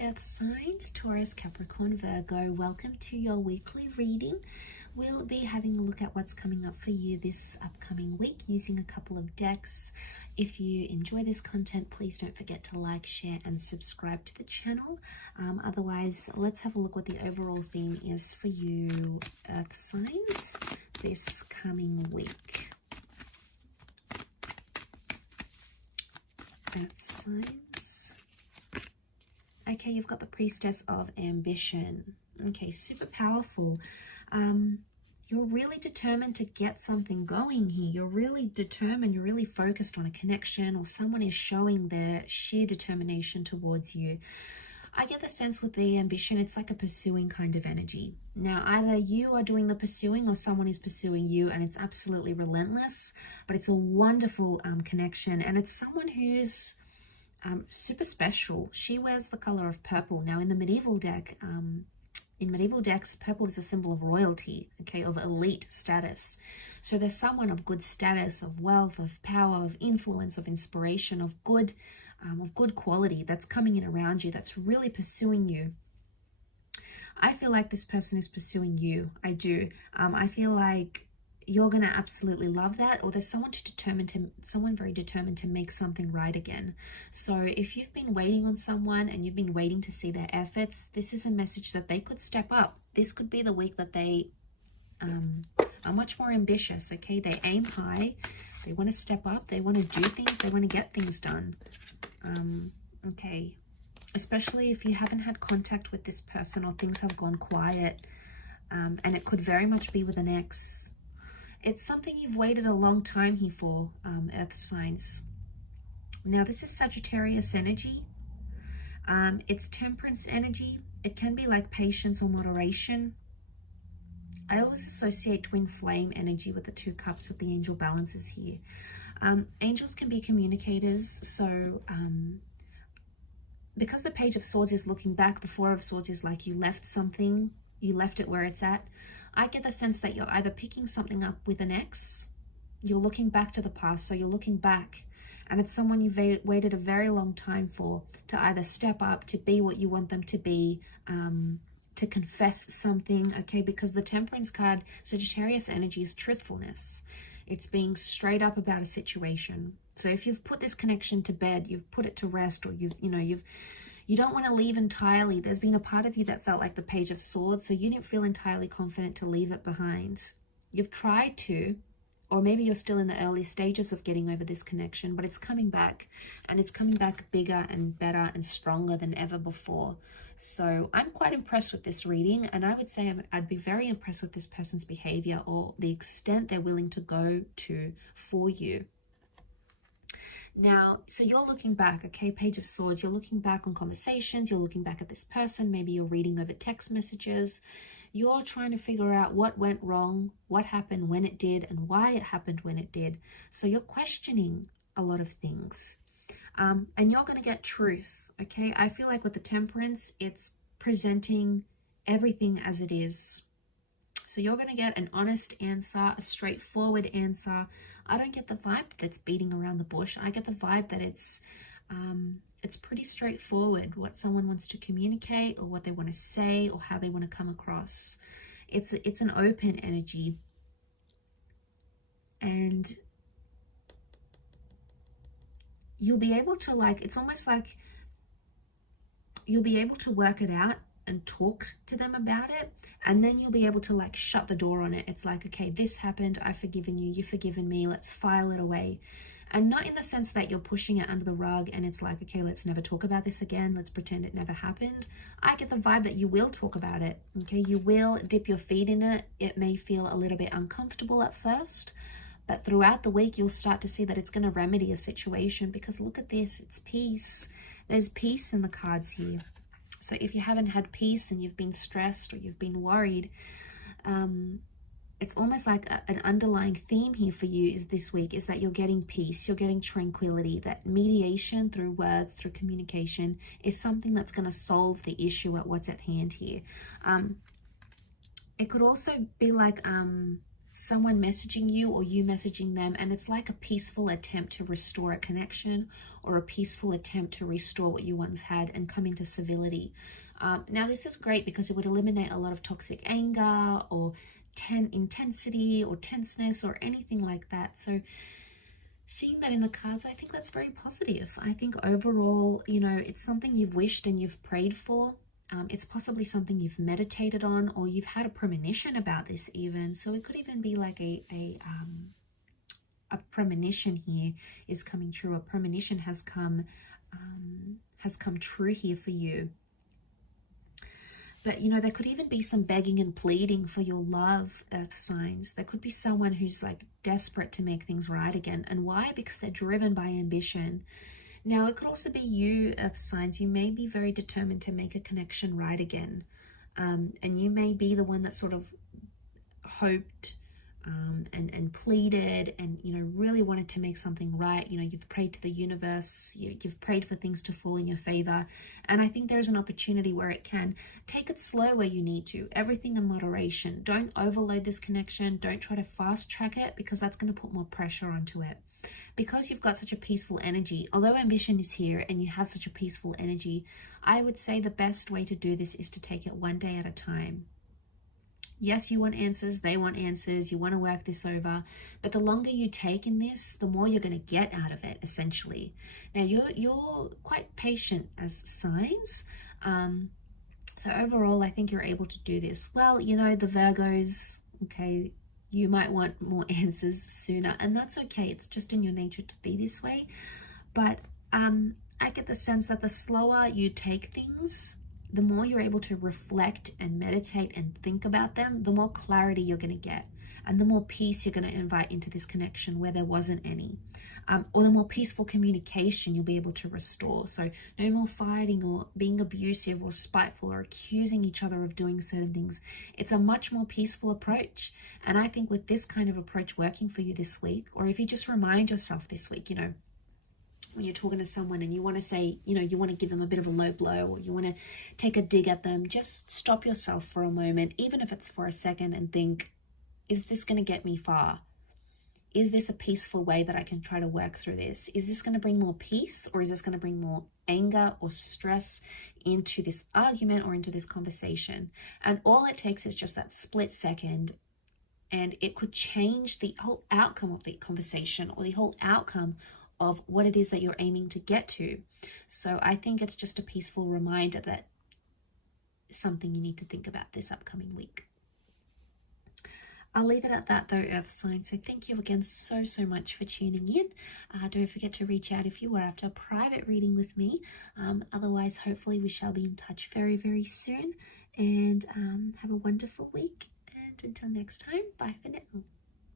earth signs, Taurus, Capricorn, Virgo. Welcome to your weekly reading. We'll be having a look at what's coming up for you this upcoming week using a couple of decks. If you enjoy this content, please don't forget to like, share and subscribe to the channel. Otherwise, let's have a look what the overall theme is for you earth signs this coming week. Earth signs. Okay, you've got the Priestess of Ambition. Okay, super powerful. You're really determined to get something going here. You're really determined, you're really focused on a connection, or someone is showing their sheer determination towards you. I get the sense with the ambition, it's like a pursuing kind of energy. Now, either you are doing the pursuing or someone is pursuing you, and it's absolutely relentless, but it's a wonderful connection, and it's someone who's super special. She wears the color of purple. Now, in the medieval deck, in medieval decks, purple is a symbol of royalty, okay, of elite status. So there's someone of good status, of wealth, of power, of influence, of inspiration, of good quality that's coming in around you, that's really pursuing you. I feel like this person is pursuing you. I do. I feel like you're going to absolutely love that, or there's someone very determined to make something right again. So if you've been waiting on someone and you've been waiting to see their efforts, this is a message that they could step up. This could be the week that they are much more ambitious, okay? They aim high, they want to step up, they want to do things, they want to get things done. Okay, especially if you haven't had contact with this person or things have gone quiet, and it could very much be with an ex. It's something you've waited a long time here for, earth signs. Now, this is Sagittarius energy. It's temperance energy. It can be like patience or moderation. I always associate twin flame energy with the 2 cups that the angel balances here. Angels can be communicators. So because the Page of Swords is looking back, the 4 of Swords is like you left something, you left it where it's at. I get the sense that you're either picking something up with an ex, you're looking back to the past, so you're looking back, and it's someone you've waited a very long time for to either step up, to be what you want them to be, to confess something, okay? Because the Temperance card, Sagittarius energy, is truthfulness. It's being straight up about a situation. So if you've put this connection to bed, you've put it to rest, or you don't want to leave entirely. There's been a part of you that felt like the Page of Swords, so you didn't feel entirely confident to leave it behind. You've tried to, or maybe you're still in the early stages of getting over this connection, but it's coming back, and it's coming back bigger and better and stronger than ever before. So I'm quite impressed with this reading, and I would say I'd be very impressed with this person's behavior or the extent they're willing to go to for you. Now, so you're looking back, okay, Page of Swords, you're looking back on conversations, you're looking back at this person, maybe you're reading over text messages, you're trying to figure out what went wrong, what happened when it did, and why it happened when it did. So you're questioning a lot of things, and you're going to get truth, okay? I feel like with the Temperance, it's presenting everything as it is. So you're going to get an honest answer, a straightforward answer. I don't get the vibe that's beating around the bush. I get the vibe that it's pretty straightforward what someone wants to communicate, or what they want to say, or how they want to come across. It's an open energy, and you'll be able to, like, it's almost like you'll be able to work it out and talk to them about it, and then you'll be able to, like, shut the door on it. It's like, okay, this happened, I've forgiven you, you've forgiven me, let's file it away. And not in the sense that you're pushing it under the rug and it's like, okay, let's never talk about this again, let's pretend it never happened. I get the vibe that you will talk about it, okay? You will dip your feet in it. It may feel a little bit uncomfortable at first, but throughout the week you'll start to see that it's going to remedy a situation, because look at this, it's peace. There's peace in the cards here. So if you haven't had peace and you've been stressed or you've been worried, it's almost like an underlying theme here for you is this week is that you're getting peace, you're getting tranquility, that mediation through words, through communication is something that's going to solve the issue at what's at hand here. It could also be like someone messaging you or you messaging them, and it's like a peaceful attempt to restore a connection or a peaceful attempt to restore what you once had and come into civility. Now this is great because it would eliminate a lot of toxic anger or intensity or tenseness or anything like that. So seeing that in the cards, I think that's very positive. I think overall, you know, it's something you've wished and you've prayed for. It's possibly something you've meditated on, or you've had a premonition about this even. So it could even be like a premonition here is coming true. A premonition has come true here for you. But, you know, there could even be some begging and pleading for your love, earth signs. There could be someone who's like desperate to make things right again. And why? Because they're driven by ambition. Now, it could also be you, earth signs. You may be very determined to make a connection right again. And you may be the one that sort of hoped and pleaded and, you know, really wanted to make something right. You know, you've prayed to the universe, you've prayed for things to fall in your favor. And I think there's an opportunity where it can. Take it slow where you need to, everything in moderation. Don't overload this connection. Don't try to fast track it, because that's going to put more pressure onto it. Because you've got such a peaceful energy, although ambition is here and you have such a peaceful energy, I would say the best way to do this is to take it one day at a time. Yes, you want answers, they want answers, you want to work this over, but the longer you take in this, the more you're going to get out of it, essentially. Now, you're quite patient as signs, so overall, I think you're able to do this. Well, you know, the Virgos, okay, you might want more answers sooner, and that's okay. It's just in your nature to be this way, but I get the sense that the slower you take things, the more you're able to reflect and meditate and think about them, the more clarity you're going to get, and the more peace you're going to invite into this connection where there wasn't any, or the more peaceful communication you'll be able to restore. So no more fighting or being abusive or spiteful or accusing each other of doing certain things. It's a much more peaceful approach. And I think with this kind of approach working for you this week, or if you just remind yourself this week, you know, when you're talking to someone and you want to say, you know, you want to give them a bit of a low blow, or you want to take a dig at them, just stop yourself for a moment, even if it's for a second, and think, is this going to get me far? Is this a peaceful way that I can try to work through this? Is this going to bring more peace, or is this going to bring more anger or stress into this argument or into this conversation? And all it takes is just that split second, and it could change the whole outcome of the conversation or the whole outcome of what it is that you're aiming to get to. So I think it's just a peaceful reminder that something you need to think about this upcoming week. I'll leave it at that though, earth signs. So thank you again so much for tuning in. Don't forget to reach out if you are after a private reading with me. Otherwise, hopefully we shall be in touch very soon. And have a wonderful week. And until next time, bye for now.